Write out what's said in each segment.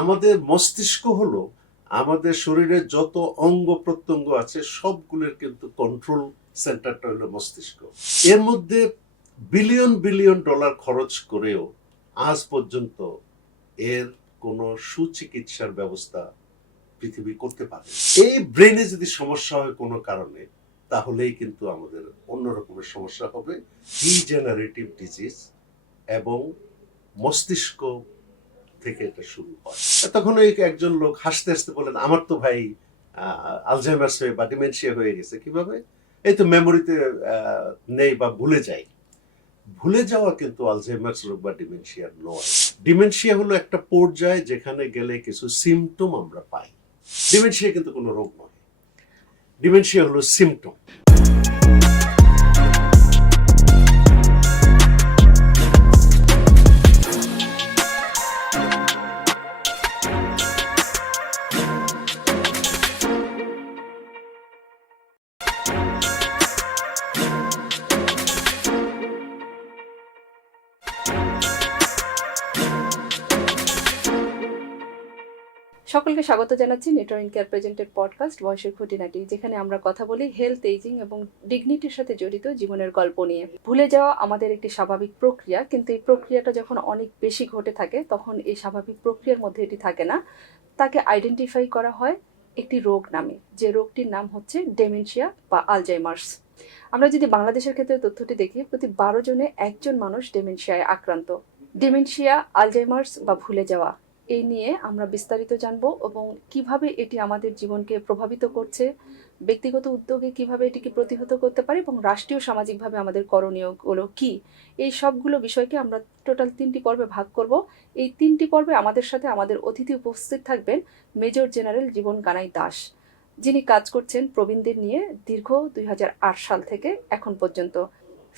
আমাদের মস্তিষ্ক হলো আমাদের শরীরের যত অঙ্গ প্রত্যঙ্গ আছে সবগুলোর কিন্তু কন্ট্রোল সেন্টারটা হলো মস্তিষ্ক। এর মধ্যে বিলিয়ন বিলিয়ন ডলার খরচ করেও আজ পর্যন্ত এর কোনো সুচিকিৎসার ব্যবস্থা পৃথিবী করতে পারে। এই ব্রেনে যদি সমস্যা হয় কোনো কারণে, তাহলেই কিন্তু আমাদের অন্য রকমের সমস্যা হবে, ডিজেনারেটিভ ডিজিজ, এবং মস্তিষ্ক থেকে এটা শুরু হয়। তখন ওই একজন লোক হাসতে হাসতে বলেন, আমার তো ভাই আলজাইমার্স হয়ে বা ডিমেনশিয়া হয়ে গেছে। কিভাবে? এই তো মেমোরিতে নেই বা ভুলে যাই। ভুলে যাওয়া কিন্তু আলজাইমার্স রোগ বা ডিমেনশিয়া নয়। ডিমেনশিয়া হলো একটা পর্যায় যেখানে গেলে কিছু সিমটম আমরা পাই। ডিমেনশিয়া কিন্তু কোনো রোগ নয়, ডিমেনশিয়া হলো সিমটম। সকলকে স্বাগত জানাচ্ছি নেটওয়ার্ক কেয়ার প্রেজেন্টেড পডকাস্ট ভয়েসের খুঁটিনাটি, যেখানে আমরা কথা বলি হেলথ, এজিং এবং ডিগনিটির সাথে জড়িত জীবনের গল্প নিয়ে। ভুলে যাওয়া আমাদের একটি স্বাভাবিক প্রক্রিয়া, কিন্তু এই প্রক্রিয়াটা যখন অনেক বেশি ঘটে থাকে তখন এই স্বাভাবিক প্রক্রিয়ার মধ্যে এটি থাকে না। তাকে আইডেন্টিফাই করা হয় একটি রোগ নামে, যে রোগটির নাম হচ্ছে ডেমেনশিয়া বা আলজাইমার্স। আমরা যদি বাংলাদেশের ক্ষেত্রে তথ্যটি দেখি, প্রতি 12 জনে একজন মানুষ ডেমেনশিয়ায় আক্রান্ত। ডেমেনশিয়া, আলজাইমার্স বা ভুলে যাওয়া, এই নিয়ে আমরা বিস্তারিত জানবো এবং কিভাবে এটি আমাদের জীবনকে প্রভাবিত করছে, ব্যক্তিগত উদ্যোগে কিভাবে এটিকে প্রতিহত করতে পারি এবং রাষ্ট্রীয় সামাজিকভাবে আমাদের করণীয়গুলো কি, এই সবগুলো বিষয়কে আমরা টোটাল 3টি পর্বে ভাগ করব। এই 3টি পর্বে আমাদের সাথে আমাদের অতিথি উপস্থিত থাকবেন মেজর জেনারেল জীবন কানাই দাস, যিনি কাজ করছেন প্রবীণদের নিয়ে দীর্ঘ 2008 সাল থেকে এখন পর্যন্ত।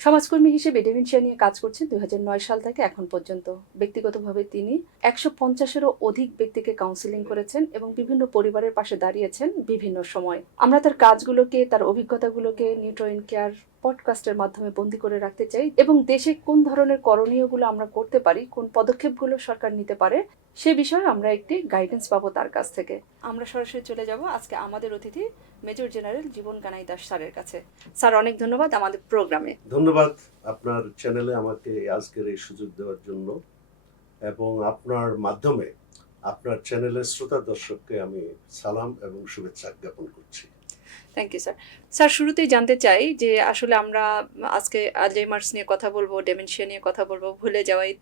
সমাজকর্মী হিসেবে ডেমেনশিয়া নিয়ে কাজ করছেন 2009 সাল থেকে এখন পর্যন্ত। ব্যক্তিগতভাবে তিনি 150-এরও অধিক ব্যক্তিকে কাউন্সিলিং করেছেন এবং বিভিন্ন পরিবারের পাশে দাঁড়িয়েছেন বিভিন্ন সময়। আমরা তার কাজগুলোকে, তার অভিজ্ঞতাগুলোকে নিউট্রয়েন কেয়ার পডকাস্টের মাধ্যমে বন্দি করে রাখতে চাই এবং দেশে কোন ধরনের করণীয়গুলো আমরা করতে পারি, কোন পদক্ষেপগুলো সরকার নিতে পারে, সে বিষয়ে আমরা একটি গাইডেন্স পাবো তার কাছ থেকে। আমরা সরাসরি চলে যাব আজকে আমাদের অতিথি মেজর জেনারেল জীবন কানাই দাস স্যারের কাছে। স্যার, অনেক ধন্যবাদ আমাদের প্রোগ্রামে। ধন্যবাদ আপনার চ্যানেলে আমাকে আজকের এই সুযোগ দেওয়ার জন্য, এবং আপনার মাধ্যমে আপনার চ্যানেলের শ্রোতা দর্শককে আমি সালাম এবং শুভেচ্ছা জ্ঞাপন করছি। Thank you sir. স্যার, শুরুতেই জানতে চাই যে আসলে আমরা আজকে আলজাইমার্স নিয়ে কথা বলবো, ডেমেনশিয়া নিয়ে কথা বলবো, ভুলে যাওয়া, এই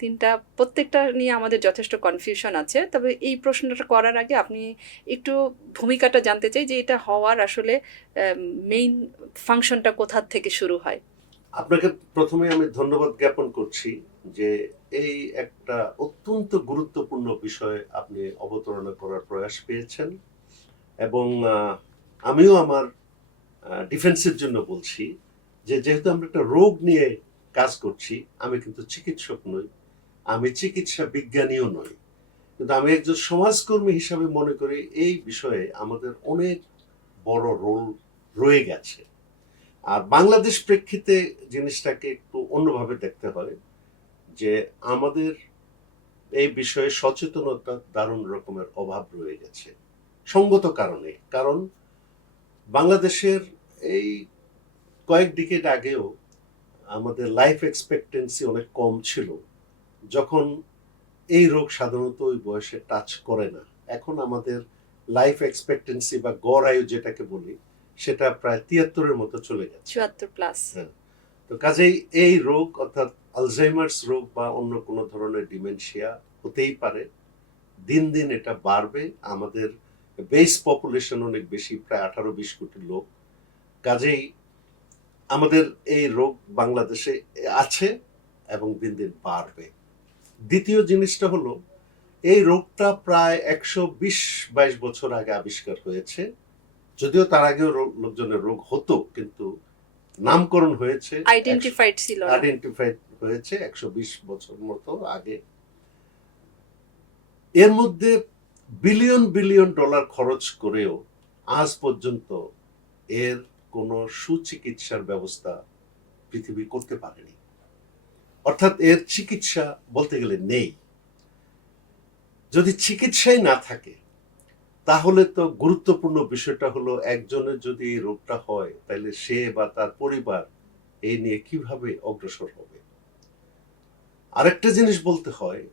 প্রত্যেকটা নিয়ে আমাদের যথেষ্ট কনফিউশন আছে। তবে এই প্রশ্নটা করার আগে আপনি একটু ভূমিকাটা জানতে চাই যে এটা হওয়ার আসলে মেইন ফাংশনটা কোথা থেকে শুরু হয়। আপনাকে প্রথমে আমি ধন্যবাদ জ্ঞাপন করছি যে এই একটা অত্যন্ত গুরুত্বপূর্ণ বিষয় আপনি অবতারণা করার প্রয়াস পেয়েছেন, এবং আমিও আমার ডিফেন্সের জন্য বলছি যে যেহেতু আমরা একটা রোগ নিয়ে কাজ করছি, আমি কিন্তু চিকিৎসক নই, আমি চিকিৎসা বিজ্ঞানীও নই, কিন্তু আমি একজন সমাজকর্মী হিসাবে মনে করি এই বিষয়ে আমাদের অনেক বড় রোল রয়ে গেছে। আর বাংলাদেশ প্রেক্ষিতে জিনিসটাকে একটু অন্যভাবে দেখতে হয় যে আমাদের এই বিষয়ে সচেতনতা দারুণ রকমের অভাব রয়ে গেছে সঙ্গত কারণে। কারণ বাংলাদেশের এই কয়েক ডিকেড আগেও আমাদের লাইফ এক্সপেক্টেন্সি অনেক কম ছিল, যখন এই রোগ সাধারণত ওই বয়সে টাচ করে না। এখন আমাদের লাইফ এক্সপেক্টেন্সি বা গড় আয়ু যেটাকে বলি, সেটা প্রায় 73-এর মতো চলে গেছে, 74+। হ্যাঁ। তো কাজেই এই রোগ অর্থাৎ আলজাইমার্স রোগ বা অন্য কোনো ধরনের ডিমেনশিয়া হতেই পারে। দিন দিন এটা বাড়বে। আমাদের বেস পপুলেশন অনেক বেশি, প্রায় 18-20 কোটি লোক। কাজেই আমাদের এই রোগ বাংলাদেশে আছে এবং দিন দিন বাড়বে। দ্বিতীয় জিনিসটা হলো, এই রোগটা প্রায় 120-22 বছর আগে আবিষ্কার হয়েছে। যদিও তার আগেও লোকজনের রোগ হতো, কিন্তু নামকরণ হয়েছে, আইডেন্টিফাইড হয়েছে 120 বছর মতো আগে। এর মধ্যে বিলিয়ন বিলিয়ন ডলার খরচ করেও আজ পর্যন্ত এর কোনো সুচিকিৎসার ব্যবস্থা পৃথিবী করতে পারেনি, অর্থাৎ এর চিকিৎসা বলতে গেলে নেই। যদি চিকিৎসাই না থাকে তাহলে তো গুরুত্বপূর্ণ বিষয়টা হলো একজনের যদি এই রোগটা হয় তাহলে সে বা তার পরিবার এই নিয়ে কিভাবে অগ্রসর হবে। আরেকটা জিনিস বলতে হয়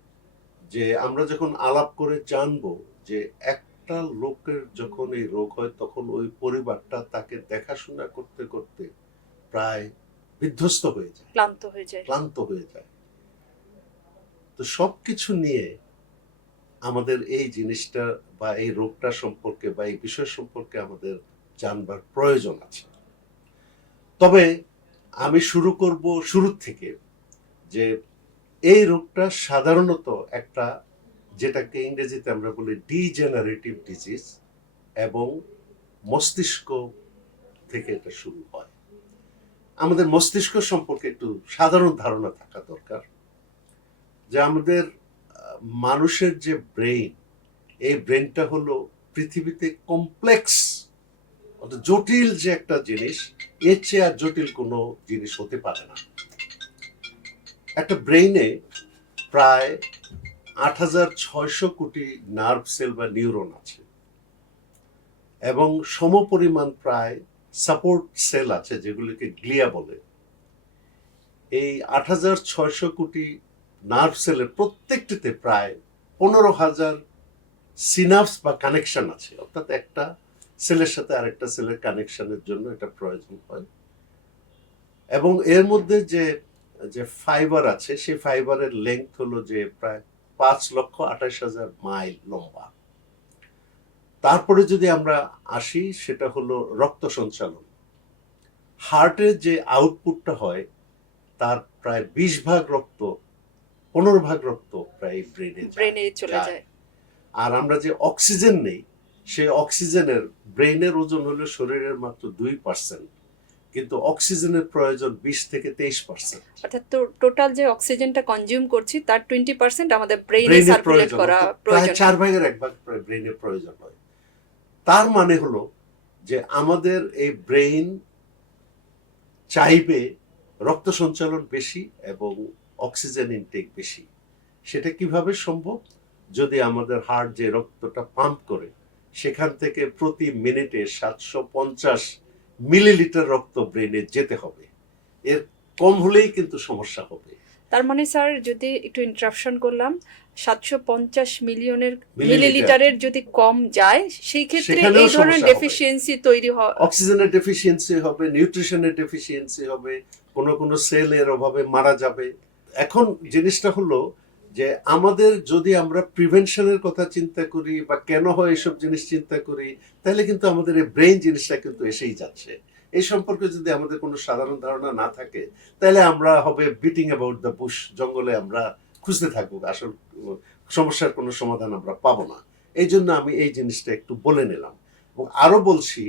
যে আমরা যখন আলাপ করে জানবো যে একটা লোকের যখন এই রোগ হয় তখন ওই পরিবারটা তাকে দেখাশোনা করতে করতে প্রায় বিধ্বস্ত হয়ে যায়, ক্লান্ত হয়ে যায়। তো সবকিছু নিয়ে আমাদের এই জিনিসটা বা এই রোগটা সম্পর্কে বা এই বিষয় সম্পর্কে আমাদের জানবার প্রয়োজন আছে। তবে আমি শুরু করব শুরুর থেকে, যে এই রোগটা সাধারণত একটা, যেটাকে ইংরেজিতে আমরা বলি ডিজেনারেটিভ ডিজিজ, এবং মস্তিষ্ক থেকে এটা শুরু হয়। আমাদের মস্তিষ্ক সম্পর্কে একটু সাধারণ ধারণা থাকা দরকার, যে আমাদের মানুষের যে ব্রেইন, এই ব্রেনটা হলো পৃথিবীতে কমপ্লেক্স, জটিল যে একটা জিনিস, এর চেয়ে আর জটিল কোনো জিনিস হতে পারে না। একটা ব্রেইনে প্রায় ৮,৬০০ কোটি নার্ভ সেল বা নিউরন আছে, এবং সমপরিমাণ প্রায় সাপোর্ট সেল আছে যেগুলিকে গ্লিয়া বলে। এই ৮,৬০০ কোটি নার্ভ সেলের প্রত্যেকটিতে প্রায় ১৫,০০০ সিনাপস বা কানেকশন আছে, অর্থাৎ একটা সেলের সাথে আরেকটা সেলের কানেকশনের জন্য এটা প্রয়োজন হয়। এবং এর মধ্যে যে যে ফাইবার আছে, সেই ফাইবারের লেংথ হলো যে প্রায় ৫,২৮,০০০ মাইল লম্বা। তারপরে যদি আমরা আসি, সেটা হলো রক্ত সঞ্চালন। হার্টের যে আউটপুটটা হয় তার প্রায় ২০ ভাগ রক্ত, ১৫ ভাগ রক্ত প্রায় ব্রেনে চলে যায়। আর আমরা যে অক্সিজেন নেই, সেই অক্সিজেনের, ব্রেইনের ওজন হলো শরীরের মাত্র ২%, কিন্তু অক্সিজেনের প্রয়োজন ২০ থেকে ২৩%। অর্থাৎ টোটাল যে অক্সিজেনটা কনজিউম করছি তার 20% আমাদের ব্রেইনে সার্কুলেট করা প্রয়োজন, প্রায় 4/1 প্রায় ব্রেইনের প্রয়োজন হয়। তার মানে হলো যে আমাদের এই ব্রেইন চাইবে রক্ত সঞ্চালন বেশি এবং অক্সিজেন ইনটেক বেশি। সেটা কিভাবে সম্ভব? যদি আমাদের হার্ট যে রক্তটা পাম্প করে, সেখান থেকে প্রতি মিনিটে ৭৫০ মিলিলিটার রক্ত ব্রেনে যেতে হবে। এর কম হলেই কিন্তু সমস্যা হবে। তার মানে স্যার, যদি একটু ইন্টারাপশন করলাম, ৭৫০ মিলিলিটারের যদি কম যায়, সেই ক্ষেত্রে এই ধরনের ডেফিসিয়েন্সি তৈরি হয়, অক্সিজেনের ডেফিসিয়েন্সি হবে, নিউট্রিশনের ডেফিসিয়েন্সি হবে, কোনো সেলের অভাবে মারা যাবে। এখন জিনিসটা হলো যে আমাদের যদি আমরা প্রিভেনশনের কথা চিন্তা করি বা কেন হয় এসব জিনিস চিন্তা করি, তাহলে কিন্তু আমাদের এই ব্রেইন জিনিসটা কিন্তু এসেই যাচ্ছে। এই সম্পর্কে যদি আমাদের কোনো সাধারণ ধারণা না থাকে, তাহলে আমরা হবে বিটিং অ্যাবাউট দ্য বুশ, জঙ্গলে আমরা খুঁজতে থাকবো, আসল সমস্যার কোনো সমাধান আমরা পাবো না। এই জন্য আমি এই জিনিসটা একটু বলে নিলাম। এবং আরো বলছি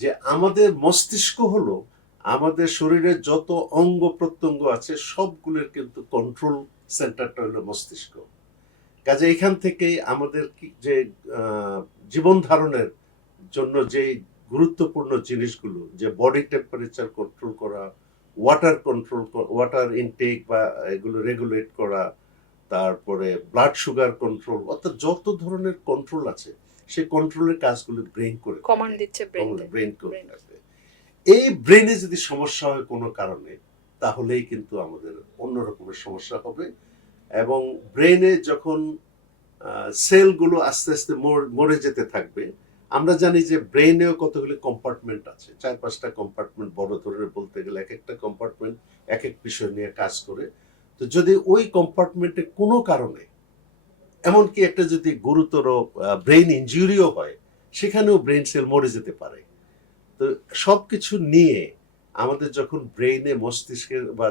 যে আমাদের মস্তিষ্ক হলো আমাদের শরীরের যত অঙ্গ প্রত্যঙ্গ আছে সবগুলোর কিন্তু কন্ট্রোল সেন্টারটা হলো মস্তিষ্ক। কাজে এখান থেকেই আমাদের যে জীবন ধারণের জন্য যে গুরুত্বপূর্ণ জিনিসগুলো, যে বডি টেম্পারেচার কন্ট্রোল করা, ওয়াটার ইনটেক বা এগুলো রেগুলেট করা, তারপরে ব্লাড সুগার কন্ট্রোল, অর্থাৎ যত ধরনের কন্ট্রোল আছে সেই কন্ট্রোলের কাজগুলো ব্রেইন করে, কমান্ড দিচ্ছে ব্রেইন করে থাকে। এই ব্রেইনে যদি সমস্যা হয় কোনো কারণে, তাহলেই কিন্তু আমাদের অন্য রকমের সমস্যা হবে। এবং ব্রেইনে যখন সেলগুলো আস্তে আস্তে মরে যেতে থাকবে, আমরা জানি যে ব্রেইনেও কতগুলি কম্পার্টমেন্ট আছে, ৪-৫টা কম্পার্টমেন্ট বড় ধরনের বলতে গেলে, এক একটা কম্পার্টমেন্ট এক এক বিষয় নিয়ে কাজ করে। তো যদি ওই কম্পার্টমেন্টে কোনো কারণে, এমনকি একটা যদি গুরুতর ব্রেইন ইনজুরিও হয়, সেখানেও ব্রেইন সেল মরে যেতে পারে। তো সবকিছু নিয়ে আমাদের যখন ব্রেইনে, মস্তিষ্কের বা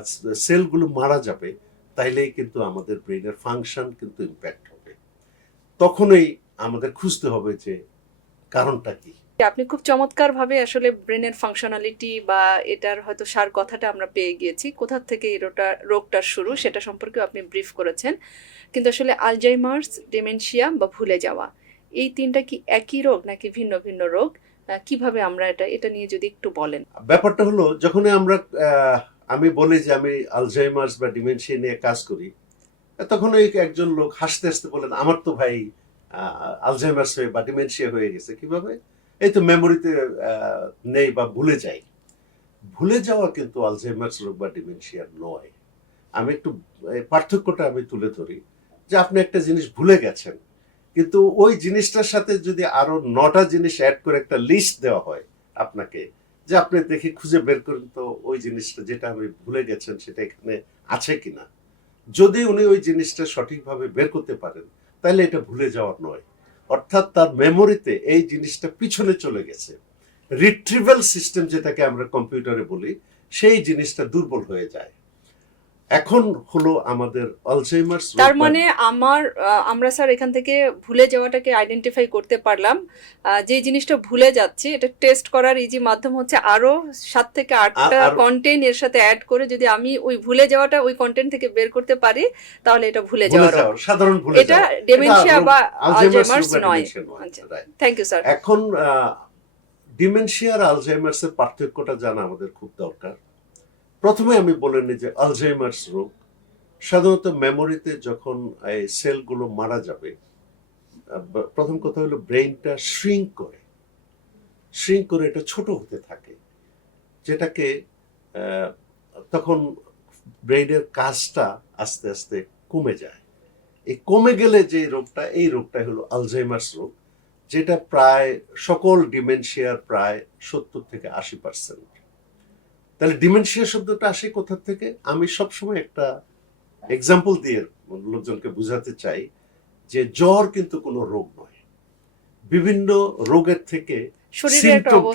সেলগুলো মারা যাবে, তাইলেই কিন্তু আমাদের ব্রেইনের ফাংশন কিন্তু ইম্প্যাক্ট হবে। তখনই আমাদের খুঁজতে হবে যে কারণটা কি। আপনি খুব চমৎকার ভাবে আসলে ব্রেনের ফাংশনালিটি বা এটার হয়তো সার কথাটা আমরা পেয়ে গিয়েছি, কোথা থেকে এই রোগটার শুরু সেটা সম্পর্কেও আপনি ব্রিফ করেছেন। কিন্তু আসলে আলজাইমার্স, ডিমেনশিয়া বা ভুলে যাওয়া, এই তিনটা কি একই রোগ নাকি ভিন্ন ভিন্ন রোগ? কিভাবে আমরা এটা নিয়ে যদি একটু বলেন। ব্যাপারটা হলো, যখন আমি বলি যে আমি আলজাইমার্স বা ডিমেনশিয়া নিয়ে কাজ করি, তখন ওই একজন লোক হাসতে হাসতে বলেন, আমার তো ভাই আলঝাইমার্স হয়ে বা ডিমেনশিয়া হয়ে গেছে। কিভাবে? এই তো মেমোরিতে নেই বা ভুলে যাই। ভুলে যাওয়া কিন্তু আলঝাইমার্স রোগ বা ডিমেনশিয়া নয়। আমি একটু পার্থক্যটা আমি তুলে ধরি, যে আপনি একটা জিনিস ভুলে গেছেন, কিন্তু ওই জিনিসটার সাথে যদি আরো 9টা জিনিস অ্যাড করে একটা লিস্ট দেওয়া হয় আপনাকে, যে আপনি দেখে খুঁজে বের করেন তো ওই জিনিসটা যেটা আমি ভুলে গেছেন সেটা এখানে আছে কিনা। যদি উনি ওই জিনিসটা সঠিকভাবে বের করতে পারেন, তাহলে এটা ভুলে যাওয়ার নয়, অর্থাৎ তার মেমোরিতে এই জিনিসটা পিছনে চলে গেছে। রিট্রিভাল সিস্টেম যেটাকে আমরা কম্পিউটারে বলি, সেই জিনিসটা দুর্বল হয়ে যায়। এখন হলো আমাদের আলঝাইমার্স রোগ তার মানে আমরা স্যার এখান থেকে ভুলে যাওয়াটাকে আইডেন্টিফাই করতে পারলাম। যে জিনিসটা ভুলে যাচ্ছে এটা টেস্ট করার ইজি মাধ্যম হচ্ছে আরো 7 থেকে 8টা কন্টেন্ট এর সাথে অ্যাড করে যদি আমি ওই ভুলে যাওয়াটা ওই কন্টেন্ট থেকে বের করতে পারি, তাহলে এটা ভুলে যাওয়ার সাধারণ ভুলে এটা যাওয়া, ডেমেনশিয়া বা আলঝাইমার্স আলঝাইমার্স নয়। নয়। আচ্ছা, থ্যাংক ইউ স্যার। এখন ডিমেনশিয়া আর আলঝাইমার্স এর পার্থক্যটা জানা আমাদের খুব দরকার। প্রথমে আমি বলে নিই যে আলঝাইমার্স রোগ সাধারণত মেমোরিতে যখন এই সেলগুলো মারা যাবে, প্রথম কথা হলো ব্রেইনটা শ্রিঙ্ক করে এটা ছোট হতে থাকে, যেটাকে তখন ব্রেইনের কাজটা আস্তে আস্তে কমে যায়। এই কমে গেলে যে রোগটা, এই রোগটা হলো আলঝাইমার্স রোগ, যেটা প্রায় সকল ডিমেনশিয়ার প্রায় 70 থেকে 80%। তাহলে ডিমেনশিয়া শব্দটা আসে কোথা থেকে? আমি সবসময় একটা এক্সাম্পল দিয়ে লোকজনকে বুঝাতে চাই যে জ্বর কিন্তু কোনো রোগ নয়। বিভিন্ন রোগের থেকে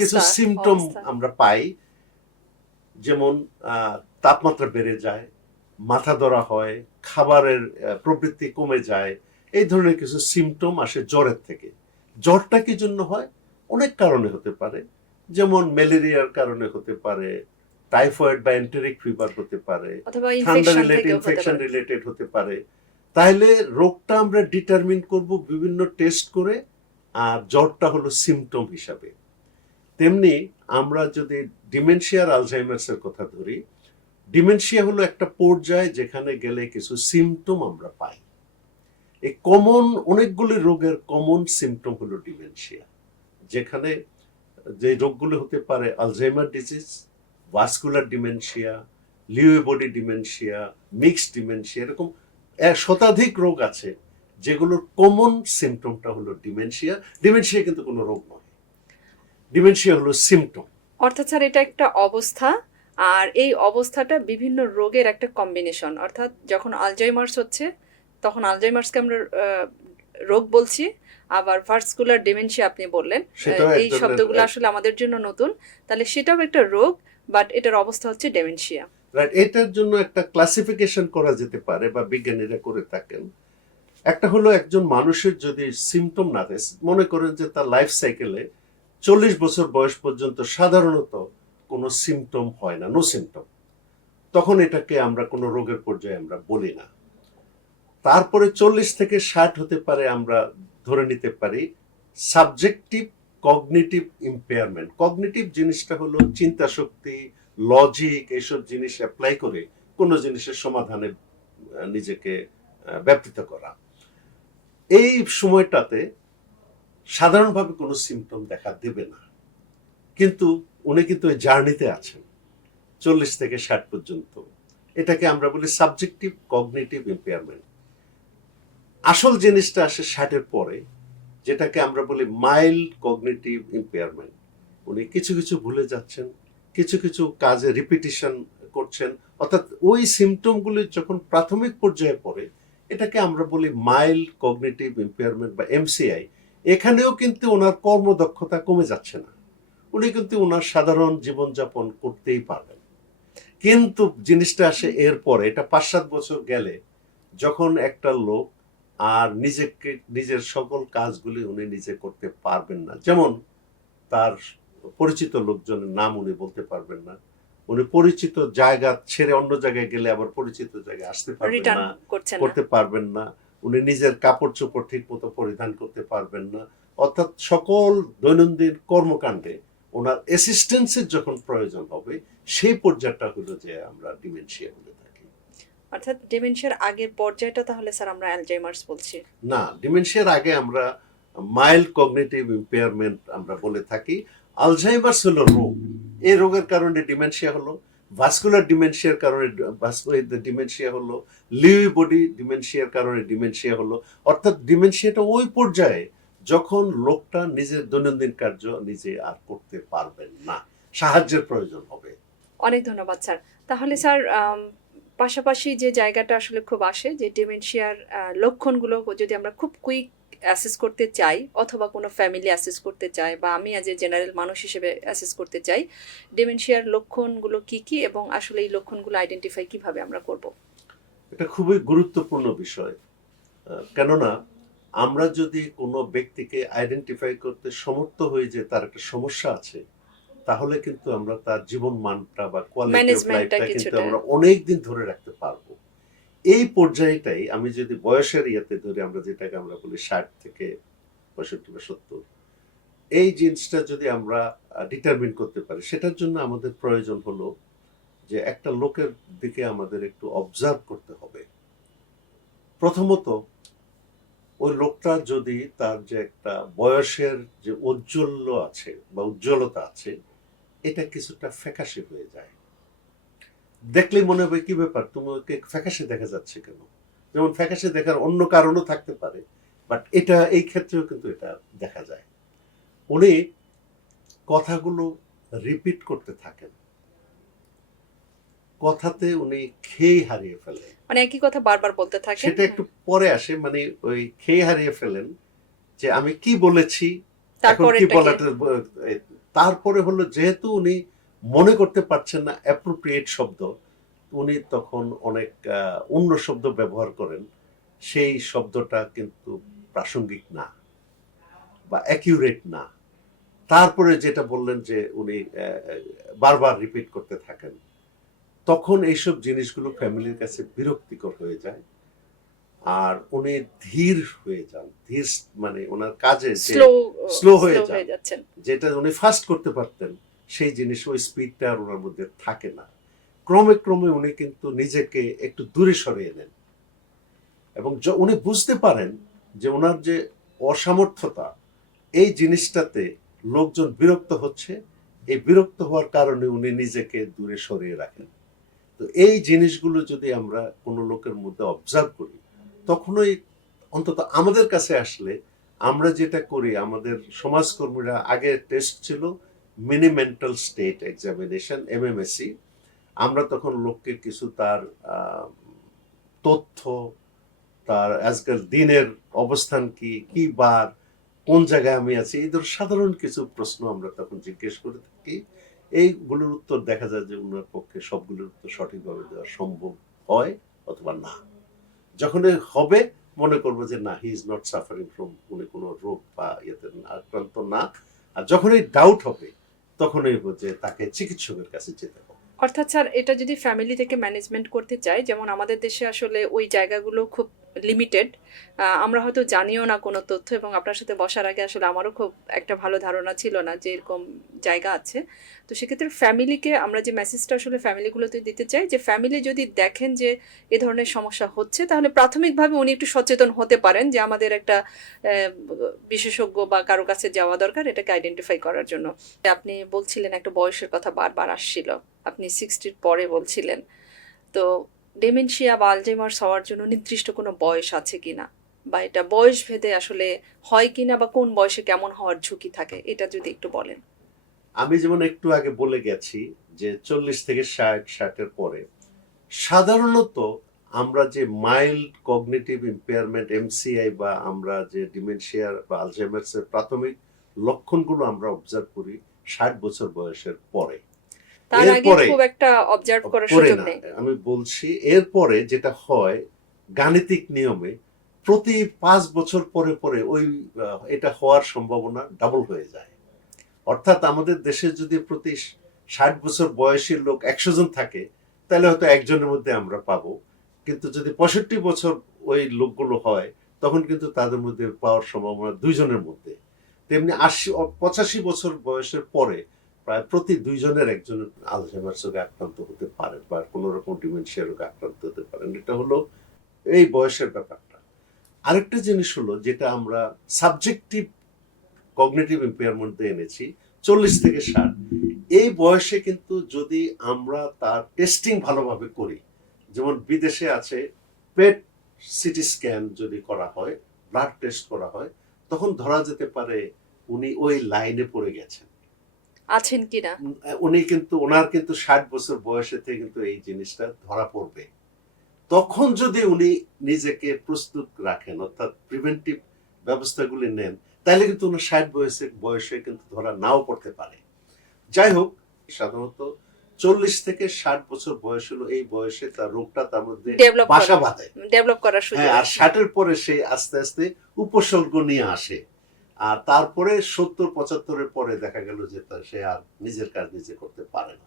কিছু সিমটম আমরা পাই, যেমন তাপমাত্রা বেড়ে যায়, মাথা ধরা হয়, খাবারের প্রবৃত্তি কমে যায়, এই ধরনের কিছু সিমটম আসে জ্বরের থেকে। জ্বরটা কি জন্য হয়? অনেক কারণে হতে পারে, যেমন ম্যালেরিয়ার কারণে হতে পারে, টাইফয়েড বা এন্টেরিক ফিভার হতে পারে, ঠান্ডা রিলেটেড ইনফেকশন রিলেটেড হতে পারে। তাহলে রোগটা আমরা ডিটারমিন করব বিভিন্ন টেস্ট করে, আর জ্বরটা হলো সিমটম হিসাবে। তেমনি আমরা যদি ডিমেনশিয়া আর আলঝাইমার্স এর কথা ধরি, ডিমেনশিয়া হলো একটা পর্যায়ে যেখানে গেলে কিছু সিমটম আমরা পাই। এই কমন অনেকগুলি রোগের কমন সিমটম হলো ডিমেনশিয়া, যেখানে যে রোগগুলো হতে পারে Alzheimer disease, vascular dementia, Lewy body dementia, mixed dementia, এরকম শতাধিক রোগ আছে যেগুলোর কমন সিমটমটা হলো ডিমেনশিয়া। ডিমেনশিয়া কিন্তু কোনো রোগ নয়, ডিমেনশিয়া হলো সিমটম। অর্থাৎ স্যার এটা একটা অবস্থা, আর এই অবস্থাটা বিভিন্ন রোগের একটা কম্বিনেশন। অর্থাৎ যখন আলজাইমার্স হচ্ছে তখন আলজাইমার্সকে আমরা রোগ বলছি, আবার ভাস্কুলার ডিমেনশিয়া আপনি বললেন, এই শব্দগুলো আসলে আমাদের জন্য নতুন। তাহলে সেটাও একটা রোগ, বাট এটার অবস্থা হচ্ছে ডিমেনশিয়া। রাইট, এটার জন্য একটা ক্লাসিফিকেশন করা যেতে পারে বা বিজ্ঞানীরা করে থাকেন। একটা হলো একজন মানুষের যদি সিমটম না থাকে, মনে করেন যে তার লাইফ সাইকেলে 40 বছর বয়স পর্যন্ত সাধারণত কোনো সিমটম হয় না, নো সিমটম, তখন এটাকে আমরা কোনো রোগের পর্যায়ে আমরা বলি না। তারপরে 40 থেকে 60 হতে পারে, আমরা ধরে নিতে পারি সাবজেক্টিভ কগনিটিভ ইম্পেয়ারমেন্ট। কগনিটিভ জিনিসটা হলো চিন্তা শক্তি, লজিক, এইসব জিনিস অ্যাপ্লাই করে কোনো জিনিসের সমাধানে নিজেকে ব্যাপৃত করা। এই সময়টাতে সাধারণভাবে কোনো সিমটম দেখা দেবে না, কিন্তু উনি কিন্তু ওই জার্নিতে আছেন 40 থেকে 60 পর্যন্ত। এটাকে আমরা বলি সাবজেক্টিভ কগনিটিভ ইম্পেয়ারমেন্ট। আসল জিনিসটা আসে 60-এর পরে, যেটাকে আমরা বলি মাইল্ড কগনিটিভ ইম্পেয়ারমেন্ট। উনি কিছু কিছু ভুলে যাচ্ছেন, কিছু কিছু কাজে রিপিটিশন করছেন, অর্থাৎ ওই সিমটমগুলি যখন প্রাথমিক পর্যায়ে পড়ে, এটাকে আমরা বলি মাইল্ড কগনিটিভ ইম্পেয়ারমেন্ট বা এমসিআই। এখানেও কিন্তু ওনার কর্মদক্ষতা কমে যাচ্ছে না, উনি কিন্তু ওনার সাধারণ জীবনযাপন করতেই পারবেন। কিন্তু জিনিসটা আসে এরপরে, এটা 5-7 বছর গেলে, যখন একটা লোক আর নিজের সকল কাজগুলি উনি নিজে করতে পারবেন না। যেমন তার পরিচিত লোকজনের নাম উনি বলতে পারবেন না, উনি পরিচিত জায়গা ছেড়ে অন্য জায়গায় গেলে আবার পরিচিত জায়গায় আসতে পারবেন না, করতে পারবেন না, উনি নিজের কাপড় চোপড় ঠিক মতো পরিধান করতে পারবেন না। অর্থাৎ সকল দৈনন্দিন কর্মকাণ্ডে ওনার অ্যাসিস্ট্যান্সের যখন প্রয়োজন হবে, সেই পর্যায়টা হলো যে আমরা ডিমেনশিয়া বলে থাকি। অর্থাৎ ডিমেনশিয়ার আগের পর্যায়টা তাহলে স্যার আমরা অ্যালজাইমার্স বলছি। না, ডিমেনশিয়ার আগে আমরা মাইল্ড কগনিটিভ ইম্পেয়ারমেন্ট আমরা বলে থাকি। আলঝাইমার্স হলো রোগ, এই রোগের কারণে ডিমেনশিয়া হলো। ভাস্কুলার ডিমেনশিয়ার কারণে ডিমেনশিয়া হলো। লিউই বডি ডিমেনশিয়ার কারণে ডিমেনশিয়া হলো। অর্থাৎ ডিমেনশিয়াটা ওই পর্যায়ে যখন লোকটা নিজের দৈনন্দিন কার্য নিজে আর করতে পারবেন না, সাহায্যের প্রয়োজন হবে। অনেক ধন্যবাদ স্যার। তাহলে স্যার পাশাপাশি যে জায়গাটা আসলে খুব আসে যে ডিমেনশিয়ার লক্ষণগুলো যদি আমরা খুব কুইক অ্যাসেস করতে চাই, অথবা কোনো ফ্যামিলি অ্যাসেস করতে চাই, বা আমি অ্যাজ এ জেনারেল মানুষ হিসেবে অ্যাসেস করতে চাই, ডিমেনশিয়ার লক্ষণগুলো কি কি এবং আসলে এই লক্ষণগুলো আইডেন্টিফাই কিভাবে আমরা করব? এটা খুবই গুরুত্বপূর্ণ বিষয়। কেননা আমরা যদি কোনো ব্যক্তিকে আইডেন্টিফাই করতে সমর্থ হই যে তার একটা সমস্যা আছে, তাহলে কিন্তু আমরা তার জীবন মানটা বা কোয়ালিটি অফ ম্যানেজমেন্টটা লাইফটা কিন্তু কিছুটা। আমরা অনেক দিন ধরে রাখতে পারবো। এই পর্যায়টাই আমি যদি বয়সের ইয়েতে ধরি, আমরা যেটাকে আমরা বলি 60 থেকে 65 বা 70, এই জিনিসটা যদি আমরা ডিটারমিন করতে পারি, সেটার জন্য আমাদের প্রয়োজন হলো যে একটা লোকের দিকে আমাদের একটু অবজার্ভ করতে হবে। প্রথমত, ওই লোকটা যদি তার যে একটা বয়সের যে ঔজ্জ্বল্য আছে বা উজ্জ্বলতা আছে, এটা কিছুটা ফ্যাকাশে হয়ে যায়। দেখলেই মনে হবে কি ব্যাপার, তোমাকে ফ্যাকাশে দেখা যাচ্ছে কেন? যেমন ফ্যাকাশে দেখার অন্য কারণও থাকতে পারে, বাট এটা এই ক্ষেত্রেও কিন্তু এটা দেখা যায়। উনি কথাগুলো রিপিট করতে থাকেন, কথাতে উনি খেয়ে হারিয়ে ফেলেন। মানে একই কথা বারবার বলতে থাকে। সেটা একটু পরে আসে, মানে ওই খেয়ে হারিয়ে ফেলেন যে আমি কি বলেছি, এখন কি বলাটা। তারপরে হলো যেহেতু উনি মনে করতে পারছেন না অ্যাপ্রোপ্রিয়েট শব্দ, উনি তখন অনেক অন্য শব্দ ব্যবহার করেন, সেই শব্দটা কিন্তু প্রাসঙ্গিক না বা অ্যাকিউরেট না। তারপরে যেটা বললেন যে উনি বারবার রিপিট করতে থাকেন, তখন এইসব জিনিসগুলো ফ্যামিলির কাছে বিরক্তিকর হয়ে যায়। আর উনি ধীর হয়ে যান, ধীর মানে ওনার কাজে স্লো হয়ে যাচ্ছেন। যেটা উনি ফাস্ট করতে পারতেন, সেই জিনিস ওই স্পিডটা আর ওনার মধ্যে থাকে না। ক্রমে ক্রমে উনি কিন্তু নিজেকে একটু দূরে সরিয়ে নেন, এবং উনি বুঝতে পারেন যে ওনার যে অসামর্থ্যতা, এই জিনিসটাতে লোকজন বিরক্ত হচ্ছে, এই বিরক্ত হওয়ার কারণে উনি নিজেকে দূরে সরিয়ে রাখেন। তো এই জিনিসগুলো যদি আমরা কোনো লোকের মধ্যে অবজার্ভ করি, তখনই অন্তত আমাদের কাছে আসলে আমরা যেটা করি, আমাদের সমাজকর্মীরা আগে টেস্ট ছিল mini mental state examination, MMSE। আমরা তখন লোককে কিছু তার তথ্য, তার আজকাল দিনের অবস্থান কি, কি বার, কোন জায়গায় আমি আছি, এই ধর সাধারণ কিছু প্রশ্ন আমরা তখন জিজ্ঞেস করে থাকি। এইগুলোর উত্তর দেখা যায় যে উনার পক্ষে সবগুলোর উত্তর সঠিকভাবে দেওয়া সম্ভব হয় অথবা না। যখন হবে মনে করবো যে না, he is not suffering from, উনি কোনো রোগ বা ইয়েতে আক্রান্ত না। আর যখনই ডাউট হবে, তখনই যে তাকে চিকিৎসকের কাছে যেতে হবে। অর্থাৎ স্যার, এটা যদি ফ্যামিলি থেকে ম্যানেজমেন্ট করতে চাই, যেমন আমাদের দেশে আসলে ওই জায়গাগুলো খুব লিমিটেড, আমরা হয়তো জানিও না কোনো তথ্য, এবং আপনার সাথে বসার আগে আসলে আমারও খুব একটা ভালো ধারণা ছিল না যে এরকম জায়গা আছে। তো সেক্ষেত্রে ফ্যামিলিকে আমরা যে মেসেজটা আসলে ফ্যামিলিগুলোতে দিতে চাই, যে ফ্যামিলি যদি দেখেন যে এ ধরনের সমস্যা হচ্ছে, তাহলে প্রাথমিকভাবে উনি একটু সচেতন হতে পারেন যে আমাদের একটা বিশেষজ্ঞ বা কারো কাছে যাওয়া দরকার এটাকে আইডেন্টিফাই করার জন্য। আপনি বলছিলেন একটা বয়সের কথা বারবার আসছিল, আপনি 60-র পরে বলছিলেন। তো ডিমেনশিয়া বা আলজাইমার্স হওয়ার জন্য নির্দিষ্ট কোনো বয়স আছে কিনা, বা এটা বয়স ভেদে আসলে হয় কিনা, বা কোন বয়সে কেমন হওয়ার ঝুঁকি থাকে, এটা যদি একটু বলেন। আমি যেমন একটু আগে বলে গেছি যে 40 থেকে 60-60-এর পরে সাধারণত আমরা যে মাইল্ড কগনিটিভ ইম্পেয়ারমেন্ট, MCI, বা আমরা যে ডিমেনশিয়ার বা আলজাইমার্সের প্রাথমিক লক্ষণগুলো আমরা অবজার্ভ করি 60 বছর বয়সের পরে। তার আগে খুব একটা অবজার্ভ করার সুযোগ নেই। আমি বলছি এরপরে যেটা হয়, গাণিতিক নিয়মে প্রতি 5 বছর পরে পরে ওই এটা হওয়ার সম্ভাবনা ডাবল হয়ে যায়। অর্থাৎ আমাদের দেশে যদি প্রতি 60 বছর বয়সী লোক 100 জন থাকে, তাহলে হয়তো একজনের মধ্যে আমরা পাবো। কিন্তু যদি 65 বছর ওই লোকগুলো হয়, তখন কিন্তু তাদের মধ্যে পাওয়ার সম্ভাবনা 2 জনের মধ্যে। তেমনি 85 বছর বয়সের পরে প্রায় প্রতি 2 জনের একজন আলঝেইমার্স রোগে আক্রান্ত হতে পারে বা কোনো রকম ডিমেনশিয়া রোগে আক্রান্ত হতে পারেন। এটা হলো এই বয়সের ব্যাপারটা। আরেকটা জিনিস হলো যেটা আমরা সাবজেক্টিভ কগনিটিভ ইম্পেয়ারমেন্ট এনেছি 40 থেকে 60। এই বয়সে কিন্তু যদি আমরা তার টেস্টিং ভালোভাবে করি, যেমন বিদেশে আছে পেট সিটি স্ক্যান যদি করা হয়, ব্লাড টেস্ট করা হয়, তখন ধরা যেতে পারে উনি ওই লাইনে পড়ে গেছেন। আছেন কিনা উনি কিন্তু ওনার কিন্তু 60 বছর বয়সেতে কিন্তু এই জিনিসটা ধরা পড়বে। তখন যদি উনি নিজেকে প্রস্তুত রাখেন, অর্থাৎ প্রিভেন্টিভ ব্যবস্থাগুলি নেন, তাহলে কিন্তু ওনার 60 বয়সে কিন্তু ধরা নাও পড়তে পারে। যাই হোক, সাধারণত 40 থেকে 60 বছর বয়স হলো এই বয়সে তার রোগটা তার মধ্যে বাসা বাঁধে, ডেভেলপ করার সুযোগ। হ্যাঁ, আর 60-এর পরে সে আস্তে আস্তে উপসর্গ নিয়ে আসে। আর তারপরে 70-75-এর পরে দেখা গেল যে সে আর নিজের কাজ নিজে করতে পারে না।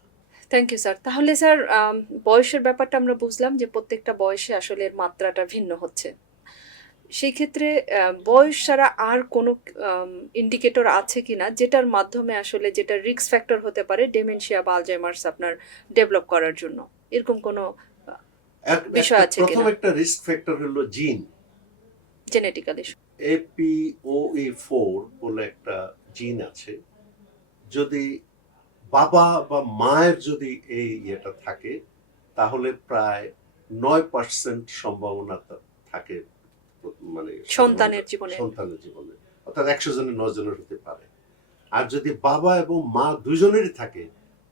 Thank you sir. তাহলে স্যার বয়সের ব্যাপারটা আমরা বুঝলাম যে প্রত্যেকটা বয়সে আসলে এর মাত্রাটা ভিন্ন হচ্ছে। সেই ক্ষেত্রে বয়স ছাড়া আর কোনো ইন্ডিকেটর আছে কিনা যেটার মাধ্যমে আসলে যেটা রিস্ক ফ্যাক্টর হতে পারে ডেমেনশিয়া বা আলজাইমার্স আপনার ডেভেলপ করার জন্য, এরকম কোনো বিষয় আছে প্রথম কিনা? একটা রিস্ক ফ্যাক্টর হলো জিন, জেনেটিক্যালি। APOE4 বলে একটা জিন আছে। যদি বাবা বা মায়ের যদি এই ইয়েটা থাকে, তাহলে প্রায় 9% সম্ভাবনা থাকে, মানে সন্তানের জীবনে। অর্থাৎ 100 জনের 9 জনের হতে পারে। আর যদি বাবা এবং মা দুজনেরই থাকে,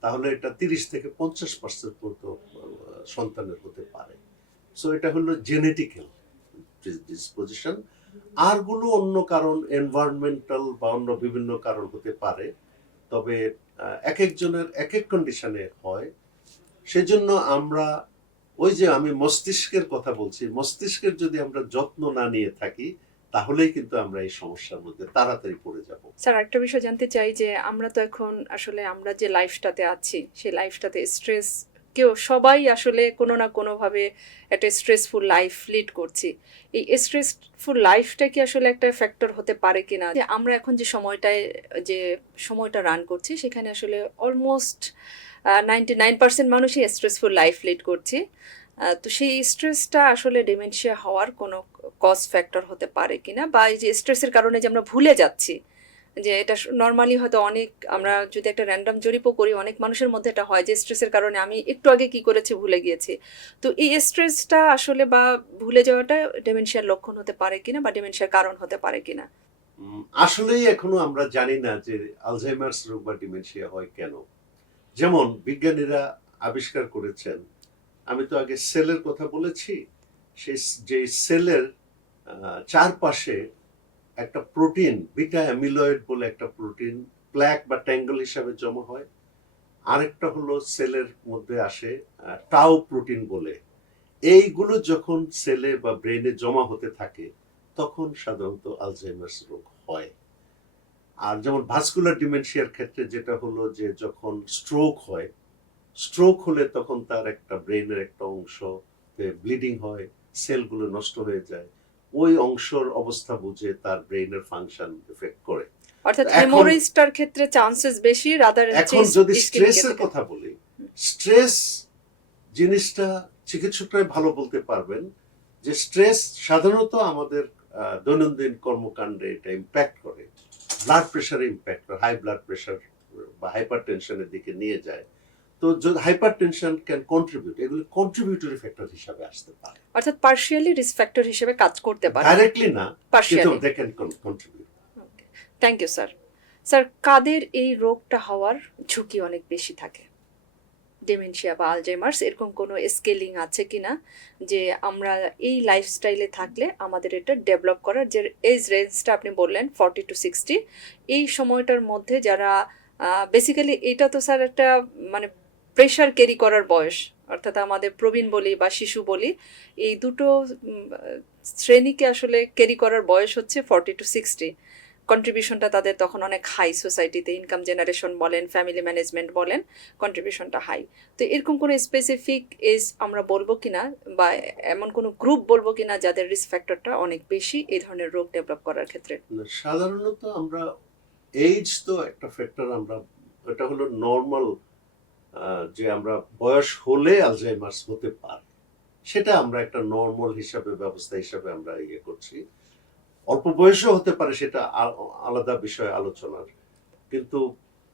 তাহলে এটা 30 থেকে 50% পর্যন্ত সন্তানের হতে পারে। সো এটা হলো জেনেটিক্যাল ডিসপোজিশন। আরগুলো অন্য কারণ, এনভায়রনমেন্টাল বা অন্য বিভিন্ন কারণ হতে পারে। তবে এক একজনের এক এক কন্ডিশনে হয়। সেজন্য আমরা ওই যে আমি মস্তিষ্কের কথা বলছি, মস্তিষ্কের যদি আমরা যত্ন না নিয়ে থাকি, তাহলেই কিন্তু আমরা এই সমস্যার মধ্যে তাড়াতাড়ি পড়ে যাব। স্যার, একটা বিষয় জানতে চাই যে আমরা তো এখন আসলে আমরা যে লাইফটাতে আছি সেই লাইফটাতে স্ট্রেস, কেউ সবাই আসলে কোনো না কোনোভাবে একটা স্ট্রেসফুল লাইফ লিড করছি। এই স্ট্রেসফুল লাইফটা কি আসলে একটা ফ্যাক্টর হতে পারে কিনা যে আমরা এখন যে সময়টা রান করছি সেখানে আসলে অলমোস্ট 99% মানুষই স্ট্রেসফুল লাইফ লিড করছি। তো সেই স্ট্রেসটা আসলে ডিমেনশিয়া হওয়ার কোনো কজ ফ্যাক্টর হতে পারে কিনা, বা এই যে স্ট্রেসের কারণে যে আমরা ভুলে যাচ্ছি, যে এটা নর্মালি হয়তো অনেক, আমরা যদি একটা র্যান্ডম জরিপও করি অনেক মানুষের মধ্যে এটা হয় যে স্ট্রেসের কারণে আমি একটু আগে কি করেছি ভুলে গিয়েছি। তো এই স্ট্রেসটা আসলে বা ভুলে যাওয়াটা ডিমেনশিয়ার লক্ষণ হতে পারে কিনা বা ডিমেনশিয়ার কারণ হতে পারে কিনা? আসলেই এখনো আমরা জানি না যে আলঝেইমার্স রোগ বা ডিমেনশিয়া হয় কেন। যেমন বিজ্ঞানীরা আবিষ্কার করেছেন, আমি তো আগে সেলের কথা বলেছি, সেই যে সেলের চারপাশে একটা প্রোটিন, বিটা অ্যামিলয়েড বলে একটা প্রোটিন প্ল্যাক বা ট্যাঙ্গল হিসাবে জমা হয়। আরেকটা হলো সেলের মধ্যে আসে টাউ প্রোটিন বলে। এইগুলো যখন সেলে বা ব্রেনে জমা হতে থাকে, তখন সাধারণত আলঝেইমার্স রোগ হয়। আর যেমন ভাস্কুলার ডিমেনশিয়ার ক্ষেত্রে যেটা হলো যে যখন স্ট্রোক হয়, স্ট্রোক হলে তখন তার একটা ব্রেনের একটা অংশ ব্লিডিং হয়, সেলগুলো নষ্ট হয়ে যায়, ওই অংশের অবস্থা বুঝে তার ব্রেনের ফাংশন এফেক্ট করে। অর্থাৎ হেমোরেজটার ক্ষেত্রে চান্সেস বেশি রাদার। এখন যদি স্ট্রেসের কথা বলি, স্ট্রেস জিনিসটা চিকিৎসকরাই ভালো বলতে পারবেন যে স্ট্রেস সাধারণত আমাদের দৈনন্দিন কর্মকাণ্ডে এটা ইম্প্যাক্ট করে, ব্লাড প্রেশারে ইম্প্যাক্ট করে, হাই ব্লাড প্রেশার বা হাইপার টেনশনের দিকে নিয়ে যায়। তো যদি হাইপার টেনশন ক্যান কন্ট্রিবিউট, এগুলো কন্ট্রিবিউটরি ফ্যাক্টর হিসাবে আসতে পারে, অর্থাৎ পার্শিয়ালি রিস্ক ফ্যাক্টর হিসেবে কাজ করতে পারে, ডাইরেক্টলি না, কিন্তু partially. They can contribute. Thank you sir. Sir, কাদের এই রোগটা হওয়ার ঝুঁকি অনেক বেশি থাকে, ডিমেনশিয়া বা আলজাইমার্স, এরকম কোনো স্কেলিং আছে কিনা যে আমরা এই লাইফস্টাইলে থাকলে আমাদের এটা ডেভেলপ করার যে এজ রেঞ্জটা আপনি বললেন 40 to 60, এই সময়টার মধ্যে যারা বেসিক্যালি, এটা তো স্যার একটা মানে প্রেশার ক্যারি করার বয়স, অর্থাৎ আমাদের প্রবীণ বলি বা শিশু বলি, এই দুটো শ্রেণীকে আসলে ক্যারি করার বয়স হচ্ছে 40 to 60। কন্ট্রিবিউশনটা তাদের তখন অনেক হাই, সোসাইটিতে ইনকাম জেনারেশন বলেন, ফ্যামিলি ম্যানেজমেন্ট বলেন, কন্ট্রিবিউশনটা হাই। তো এরকম কোনো স্পেসিফিক এজ আমরা বলবো কিনা বা এমন কোনো গ্রুপ বলবো কিনা যাদের রিস্ক ফ্যাক্টরটা অনেক বেশি এই ধরনের রোগ ডেভেলপ করার ক্ষেত্রে? সাধারণত আমরা এইজ তো একটা ফ্যাক্টর আমরা ওটা হলো নর্মাল, যে আমরা বয়স হলে আলজাইমার্স হতে পারে, সেটা আমরা একটা নর্মাল হিসাবে, ব্যবস্থা হিসাবে আমরা ইয়ে করছি। অল্প বয়সেও হতে পারে, সেটা আলাদা বিষয় আলোচনার। কিন্তু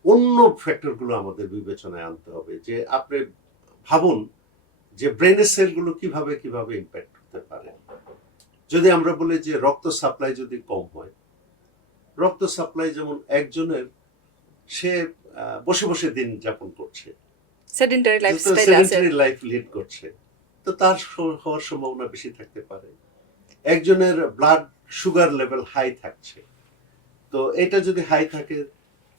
অন্য ফ্যাক্টরগুলো আমাদের বিবেচনায় আনতে হবে। যে আপনি ভাবুন যে ব্রেনের সেলগুলো কিভাবে কিভাবে ইম্প্যাক্ট করতে পারে। যদি আমরা বলি যে রক্ত সাপ্লাই যদি কম হয়, রক্ত সাপ্লাই যেমন একজনের, সে বসে বসে দিন যাপন করছে, সেডেন্টারি লাইফস্টাইল আছে, সেডেন্টারি লাইফ লিড করছে, তো তার হওয়ার সম্ভাবনা বেশি থাকতে পারে। একজনের ব্লাড সুগার লেভেল হাই থাকছে, তো এটা যদি হাই থাকে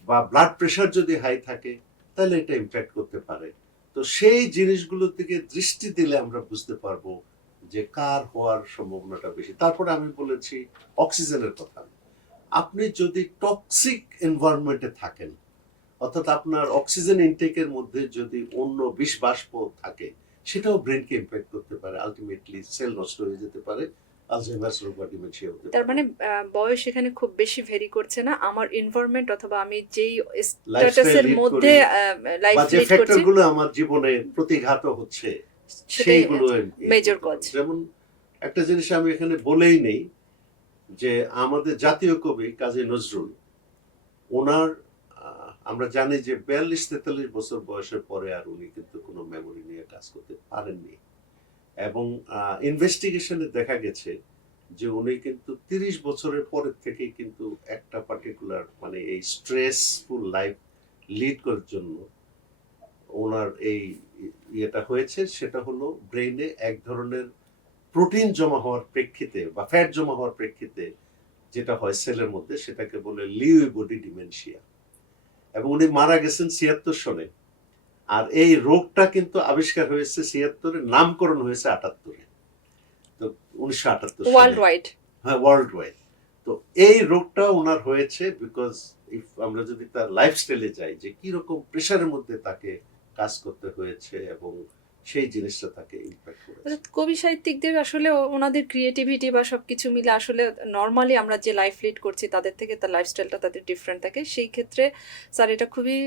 বা ব্লাড প্রেশার যদি হাই থাকে, তাহলে এটা ইমপ্যাক্ট করতে পারে। তো সেই জিনিসগুলোর দিকে দৃষ্টি দিলে আমরা বুঝতে পারবো যে কার হওয়ার সম্ভাবনাটা বেশি। তারপরে আমি বলেছি অক্সিজেনের কথা। আপনি যদি টক্সিক এনভায়রনমেন্টে থাকেন, অর্থাৎ আপনার অক্সিজেন ইনটেকের মধ্যে যদি অন্য বিষ বাষ্প থাকে, সেটাও ব্রেনকে ইমপ্যাক্ট করতে পারে, আলটিমেটলি সেল নষ্ট হয়ে যেতে পারে, আলজাইমার্স রোগ বা ডিমেনশিয়া হতে পারে। তার মানে বয়স এখানে খুব বেশি ভেরি করছে না, আমার এনভায়রনমেন্ট অথবা আমি যেই স্ট্যাটাসের মধ্যে লাইফ বা যে লিড করছি ফ্যাক্টরগুলো আমার জীবনে প্রতিঘাত হচ্ছে, সেইগুলো মেজর কজ। যেমন একটা জিনিস আমি এখানে বলেই নেই যে আমাদের জাতীয় কবি কাজী নজরুল, ওনার আমরা জানি যে 42-43 বছর বয়সের পরে আর উনি কিন্তু কোনো মেমোরি নিয়ে কাজ করতে পারেননি। এবং ইনভেস্টিগেশনে দেখা গেছে যে উনি কিন্তু 30 বছরের পরের থেকে কিন্তু একটা পার্টিকুলার মানে এই স্ট্রেসফুল লাইফ লিড করার জন্য ওনার এই ইয়েটা হয়েছে। সেটা হলো ব্রেইনে এক ধরনের প্রোটিন জমা হওয়ার প্রেক্ষিতে বা ফ্যাট জমা হওয়ার প্রেক্ষিতে যেটা হয় সেলের মধ্যে, সেটাকে বলে লিউই বডি ডিমেনশিয়া। এবং উনি মারা গেছেন 76 সনে। আর এই রোগটা কিন্তু আবিষ্কার হয়েছে 76-এ, নামকরণ হয়েছে 78-এ, তো 1978 ওয়ার্ল্ড ওয়াইড। হ্যাঁ, ওয়ার্ল্ড ওয়াইড। তো এই রোগটা ওনার হয়েছে বিকজ ইফ আমরা যদি তার লাইফস্টাইলে যাই, যে কি রকম প্রেশারের মধ্যে তাকে কাজ করতে হয়েছে এবং সেই জিনিসটা তাকে ইমপ্যাক্ট করেছে। কবি সাহিত্যিকদের আসলে ওনাদের ক্রিয়েটিভিটি বা সবকিছু মিলে আসলে নর্মালি আমরা যে লাইফ লিড করছি তাদের থেকে তার লাইফস্টাইলটা তাদের ডিফারেন্ট থাকে। সেই ক্ষেত্রে স্যার এটা খুবই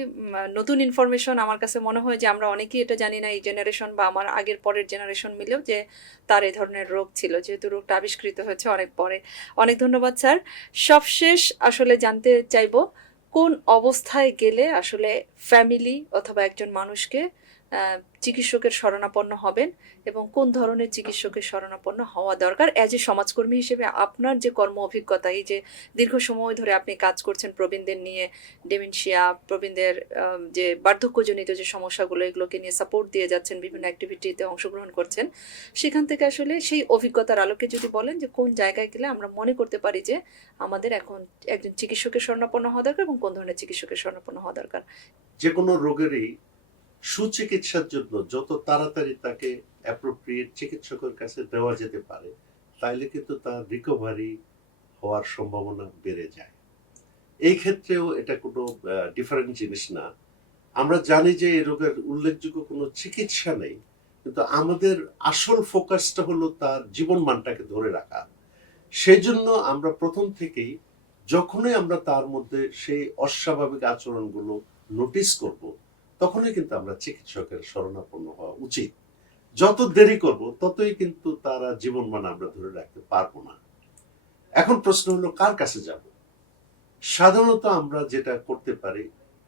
নতুন ইনফরমেশন। আমার কাছে মনে হয় যে আমরা অনেকেই এটা জানি না, এই জেনারেশন বা আমার আগের পরের জেনারেশন মিলেও, যে তার এই ধরনের রোগ ছিল, যেহেতু রোগটা আবিষ্কৃত হয়েছে অনেক পরে। অনেক ধন্যবাদ স্যার। সবশেষ আসলে জানতে চাইবো, কোন অবস্থায় গেলে আসলে ফ্যামিলি অথবা একজন মানুষকে চিকিৎসকের শরণাপন্ন হবেন এবং কোন ধরনের চিকিৎসকের শরণাপন্ন হওয়া দরকার? অ্যাজ এ সমাজকর্মী হিসেবে আপনার যে কর্ম অভিজ্ঞতা, এই যে দীর্ঘ সময় ধরে আপনি কাজ করছেন প্রবীণদের নিয়ে, ডিমেনশিয়া, প্রবীণদের যে বার্ধক্যজনিত যে সমস্যাগুলো, এগুলোকে নিয়ে সাপোর্ট দিয়ে যাচ্ছেন, বিভিন্ন অ্যাক্টিভিটিতে অংশগ্রহণ করছেন, সেখান থেকে আসলে সেই অভিজ্ঞতার আলোকে যদি বলেন যে কোন জায়গায় গেলে আমরা মনে করতে পারি যে আমাদের এখন একজন চিকিৎসকের শরণাপন্ন হওয়া দরকার এবং কোন ধরনের চিকিৎসকের শরণাপন্ন হওয়া দরকার? যে কোনো রোগেরই সুচিকিৎসার জন্য যত তাড়াতাড়ি তাকে অ্যাপ্রোপ্রিয়েট চিকিৎসকের কাছে দেওয়া যেতে পারে, তাইলে কিন্তু তার রিকভারি হওয়ার সম্ভাবনা বেড়ে যায়। এই ক্ষেত্রেও এটা কোনো ডিফারেন্ট জিনিস না। আমরা জানি যে এই রোগের উল্লেখযোগ্য কোনো চিকিৎসা নেই, কিন্তু আমাদের আসল ফোকাসটা হলো তার জীবন মানটাকে ধরে রাখা। সেই জন্য আমরা প্রথম থেকেই যখনই আমরা তার মধ্যে সেই অস্বাভাবিক আচরণগুলো নোটিস করব, তখনই কিন্তু আমরা চিকিৎসকের শরণাপন্ন হওয়া উচিত। যত দেরি করব ততই কিন্তু তারা জীবনমান আমরা ধরে রাখতে পারবো না। এখন প্রশ্ন হলো কার কাছে যাব? সাধারণত আমরা যেটা করতে পারি,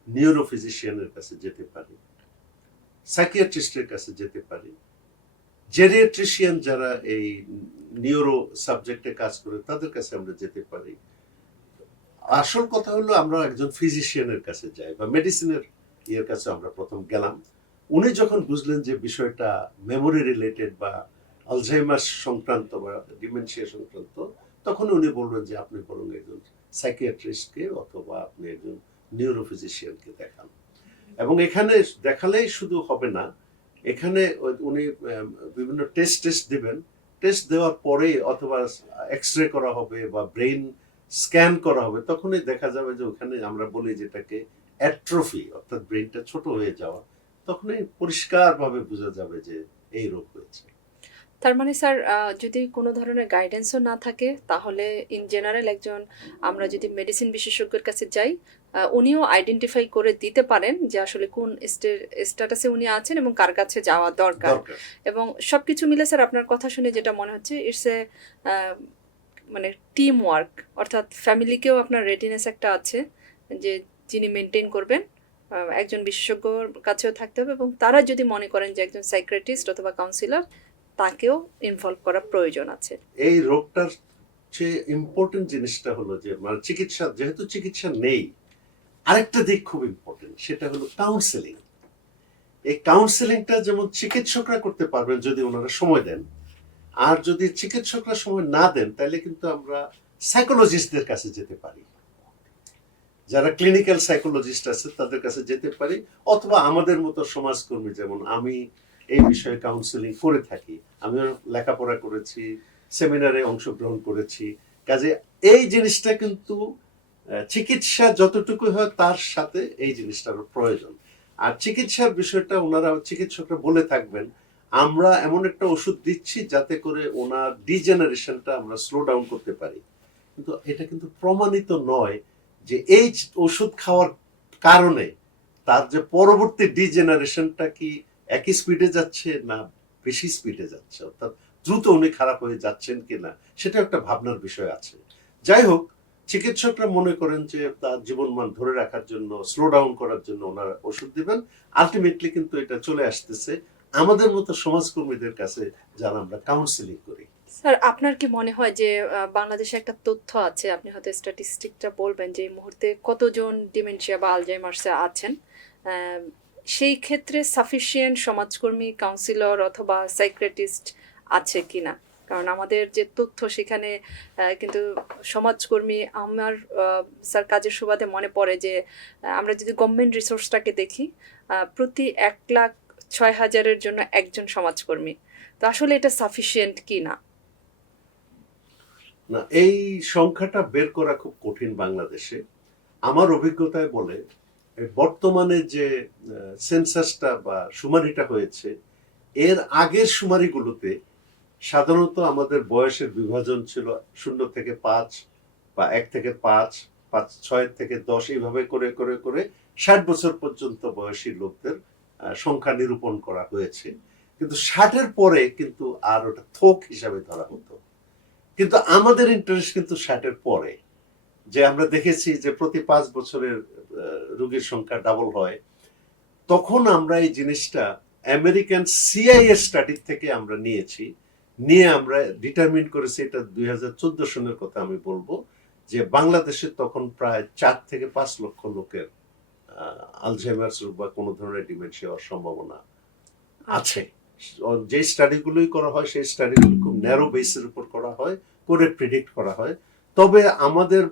নিউরোফিজিশিয়ানের কাছে যেতে পারি, সাইকিয়াট্রিস্টের কাছে যেতে পারি, জেরিয়াট্রিশিয়ান যারা এই নিউরো সাবজেক্টে কাজ করে তাদের কাছে আমরা যেতে পারি। আসল কথা হলো আমরা একজন ফিজিশিয়ানের কাছে যাই বা মেডিসিনের ইয়ের কাছে আমরা প্রথম গেলাম। উনি যখন বুঝলেন যে বিষয়টা মেমোরি রিলেটেড বা আলজাইমার সংক্রান্ত বা ডিমেনশিয়া সংক্রান্ত, তখন উনি বললেন যে আপনি বরং একজন সাইকিয়াট্রিস্টকে অথবা আপনি একজন নিউরোফিজিশিয়ানকে দেখান। এবং এখানে দেখালেই শুধু হবে না, এখানে উনি বিভিন্ন টেস্ট দিবেন। টেস্ট দেওয়ার পরে অথবা এক্স রে করা হবে বা ব্রেন স্ক্যান করা হবে, তখনই দেখা যাবে যে ওখানে আমরা বলি যেটাকে অ্যাট্রফি, অর্থাৎ ব্রেনটা ছোট হয়ে যাওয়া, তখনই পরিষ্কারভাবে বোঝা যাবে যে এই রোগ হয়েছে। তার মানে স্যার, যদি কোনো ধরনের গাইডেন্সও না থাকে তাহলে ইন জেনারেল আমরা যদি মেডিসিন বিশেষজ্ঞের কাছে যাই, উনিও আইডেন্টিফাই করে দিতে পারেন যে আসলে কোন স্ট্যাটাসে উনি আছেন এবং কার কাছে যাওয়া দরকার। দরকার। এবং সবকিছু মিলে স্যার আপনার কথা শুনে যেটা মনে হচ্ছে ইটস এ মানে টিম ওয়ার্ক, অর্থাৎ ফ্যামিলিকেও আপনার রেডিনেস একটা আছে যে যিনি মেনটেন করবেন, একজন বিশেষজ্ঞর কাছেও থাকতে হবে এবং তারা যদি মনে করেন যে একজন সাইকিয়াট্রিস্ট অথবা কাউন্সিলর, তাকেও ইনভলভ করা প্রয়োজন আছে। এই রোগটার চেয়ে ইম্পর্টেন্ট জিনিসটা হলো যে মানে চিকিৎসা, যেহেতু চিকিৎসা নেই, আরেকটা দিক খুব ইম্পর্টেন্ট, সেটা হলো কাউন্সেলিং। এই কাউন্সেলিংটা যেমন চিকিৎসকরা করতে পারবেন যদি ওনারা সময় দেন, আর যদি চিকিৎসকরা সময় না দেন তাহলে কিন্তু আমরা সাইকোলজিস্টদের কাছে যেতে পারি, যারা ক্লিনিক্যাল সাইকোলজিস্ট আছে তাদের কাছে যেতে পারি, অথবা আমাদের মতো সমাজকর্মী, যেমন আমি এই বিষয়ে কাউন্সেলিং করে থাকি, আমিও লেখাপড়া করেছি, সেমিনারে অংশগ্রহণ করেছি। কাজে এই জিনিসটা কিন্তু চিকিৎসা যতটুকু হয় তার সাথে এই জিনিসটারও প্রয়োজন। আর চিকিৎসার বিষয়টা ওনারা চিকিৎসকরা বলে থাকবেন, আমরা এমন একটা ওষুধ দিচ্ছি যাতে করে ওনার ডিজেনারেশনটা আমরা স্লো ডাউন করতে পারি, কিন্তু এটা কিন্তু প্রমাণিত নয় যে এই ওষুধ খাওয়ার কারণে তার যে পরবর্তী ডিজেনারেশনটা কি একই স্পিডে যাচ্ছে না বেশি স্পিডে যাচ্ছে, অর্থাৎ দ্রুত উনি খারাপ হয়ে যাচ্ছেন কিনা, সেটা একটা ভাবনার বিষয় আছে। যাই হোক, চিকিৎসকরা মনে করেন যে তার জীবনমান ধরে রাখার জন্য, স্লো ডাউন করার জন্য ওনারা ওষুধ দিবেন। আলটিমেটলি কিন্তু এটা চলে আসতেছে আমাদের মতো সমাজকর্মীদের কাছে, যারা আমরা কাউন্সিলিং করি। স্যার, আপনার কি মনে হয় যে বাংলাদেশে একটা তথ্য আছে, আপনি হয়তো স্ট্যাটিস্টিকটা বলবেন, যে এই মুহূর্তে কতজন ডিমেনশিয়া বা আলজাইমার্সে আছেন? আহ, সেই ক্ষেত্রে সাফিসিয়েন্ট সমাজকর্মী, কাউন্সিলর অথবা সাইকিয়াট্রিস্ট আছে কিনা? কারণ আমাদের যে তথ্য সেখানে কিন্তু সমাজকর্মী, আমার স্যার কাজের সুবাদে মনে পড়ে যে আমরা যদি গভর্নমেন্ট রিসোর্সটাকে দেখি, প্রতি 1,06,000-এর জন্য একজন সমাজকর্মী। তো আসলে এটা সাফিসিয়েন্ট কি না? না, এই সংখ্যাটা বের করা খুব কঠিন বাংলাদেশে। আমার অভিজ্ঞতায় বলে বর্তমানে যে সেন্সাসটা বা শুমারিটা হয়েছে, এর আগের শুমারিগুলোতে সাধারণত আমাদের বয়সের বিভাজন ছিল 0 থেকে 5 বা 1 থেকে 5, 6 থেকে 10, এইভাবে করে করে করে 60 বছর পর্যন্ত বয়সী লোকদের সংখ্যা নিরূপণ করা হয়েছে। কিন্তু 60-এর পরে কিন্তু আর ওটা থোক হিসাবে ধরা হতো। কিন্তু আমাদের ইন্টারেস্ট কিন্তু 60-এর পরে, যে আমরা দেখেছি যে প্রতি 5 বছরের রোগীর সংখ্যা ডাবল হয়। তখন আমরা এই জিনিসটা আমেরিকান সিআইএ স্টাডি থেকে আমরা নিয়ে আমরা ডিটারমিন করেছি, এটা 2014 সনের কথা আমি বলবো, যে বাংলাদেশে তখন প্রায় 4 থেকে 5 লক্ষ লোকের আলঝেইমার্স রোগ বা কোনো ধরনের ডিমেনশিয়া হওয়ার সম্ভাবনা আছে। যে স্টাডিগুলোই করা হয় সেই স্টাডিগুলো খুব ন্যারো বেসের উপর করা হয়, করে প্রেডিক্ট করা হয়। তবে আমাদের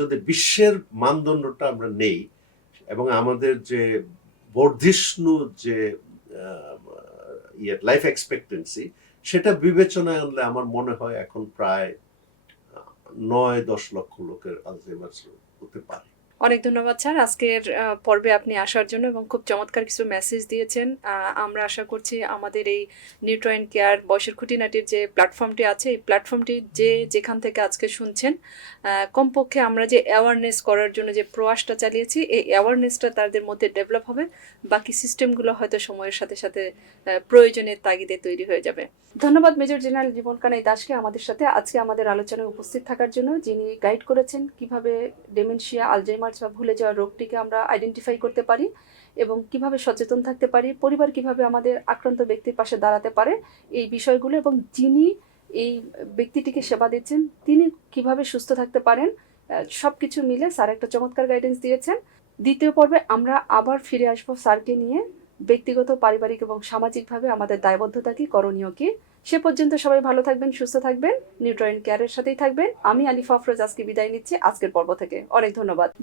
যদি বিশ্বের মানদণ্ডটা আমরা নেই এবং আমাদের যে বর্ধিষ্ণু যে লাইফ এক্সপেক্টেন্সি, সেটা বিবেচনায় আনলে আমার মনে হয় এখন প্রায় 9-10 লক্ষ লোকের আলঝেইমার্স রোগ হতে পারে। অনেক ধন্যবাদ স্যার আজকের পর্বে আপনি আসার জন্য, এবং খুব চমৎকার কিছু মেসেজ দিয়েছেন। আমরা আশা করছি আমাদের এই নিউট্রাইন কেয়ার বয়সের খুঁটিনাটির যে প্ল্যাটফর্মটি আছে, এই প্ল্যাটফর্মটি যেখান থেকে আজকে শুনছেন, কমপক্ষে আমরা যে অ্যাওয়ারনেস করার জন্য যে প্রয়াসটা চালিয়েছি, এই অ্যাওয়ারনেসটা তাদের মধ্যে ডেভেলপ হবে। বাকি সিস্টেমগুলো হয়তো সময়ের সাথে সাথে প্রয়োজনের তাগিদে তৈরি হয়ে যাবে। ধন্যবাদ মেজর জেনারেল জীবন কানাই দাসকে আমাদের সাথে আজকে আমাদের আলোচনায় উপস্থিত থাকার জন্য, যিনি গাইড করেছেন কিভাবে ডিমেনশিয়া, আলজাইমার্স বা ভুলে যাওয়ার রোগটিকে আমরা আইডেন্টিফাই করতে পারি এবং কিভাবে সচেতন থাকতে পারি, পরিবার কিভাবে আমাদের আক্রান্ত ব্যক্তির পাশে দাঁড়াতে পারে এই বিষয়গুলো, এবং যিনি এই ব্যক্তিটিকে সেবা দিচ্ছেন তিনি কিভাবে সুস্থ থাকতে পারেন, সব কিছু মিলে স্যার একটা চমৎকার গাইডেন্স দিয়েছেন। দ্বিতীয় পর্বে আমরা আবার ফিরে আসবো স্যারকে নিয়ে, ব্যক্তিগত, পারিবারিক এবং সামাজিকভাবে আমাদের দায়বদ্ধতা কি, করণীয় কি। সে পর্যন্ত সবাই ভালো থাকবেন, সুস্থ থাকবেন, নিউট্রাইন কেয়ারের সাথেই থাকবেন। আমি আলিফা আফরোজ আজকে বিদায় নিচ্ছি আজকের পর্ব থেকে। অনেক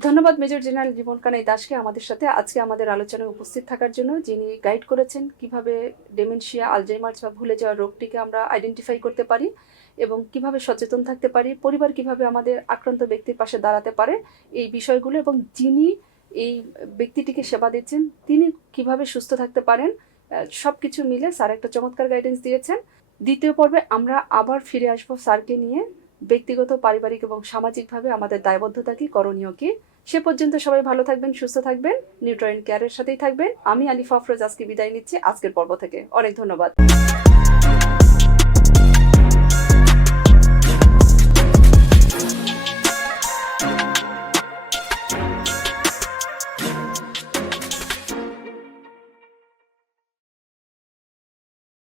ধন্যবাদ মেজর জেনারেল জীবন কানাই দাসকে আমাদের সাথে আজকে আমাদের আলোচনায় উপস্থিত থাকার জন্য, যিনি গাইড করেছেন কিভাবে ডিমেনশিয়া, আলজাইমার্স বা ভুলে যাওয়ার রোগটিকে আমরা আইডেন্টিফাই করতে পারি এবং কিভাবে সচেতন থাকতে পারি, পরিবার কিভাবে আমাদের আক্রান্ত ব্যক্তির পাশে দাঁড়াতে পারে এই বিষয়গুলো, এবং যিনি এই ব্যক্তিটিকে সেবা দিচ্ছেন তিনি কিভাবে সুস্থ থাকতে পারেন, সব কিছু মিলে স্যার একটা চমৎকার গাইডেন্স দিয়েছেন। দ্বিতীয় পর্বে আমরা আবার ফিরে আসবো স্যারকে নিয়ে, ব্যক্তিগত, পারিবারিক এবং সামাজিকভাবে আমাদের দায়বদ্ধতা কি, করণীয় কি। সে পর্যন্ত সবাই ভালো থাকবেন, সুস্থ থাকবেন, নিউট্রাইন কেয়ারের সাথেই থাকবেন। আমি আলিফা আফরোজ আজকে বিদায় নিচ্ছি আজকের পর্ব থেকে। অনেক ধন্যবাদ।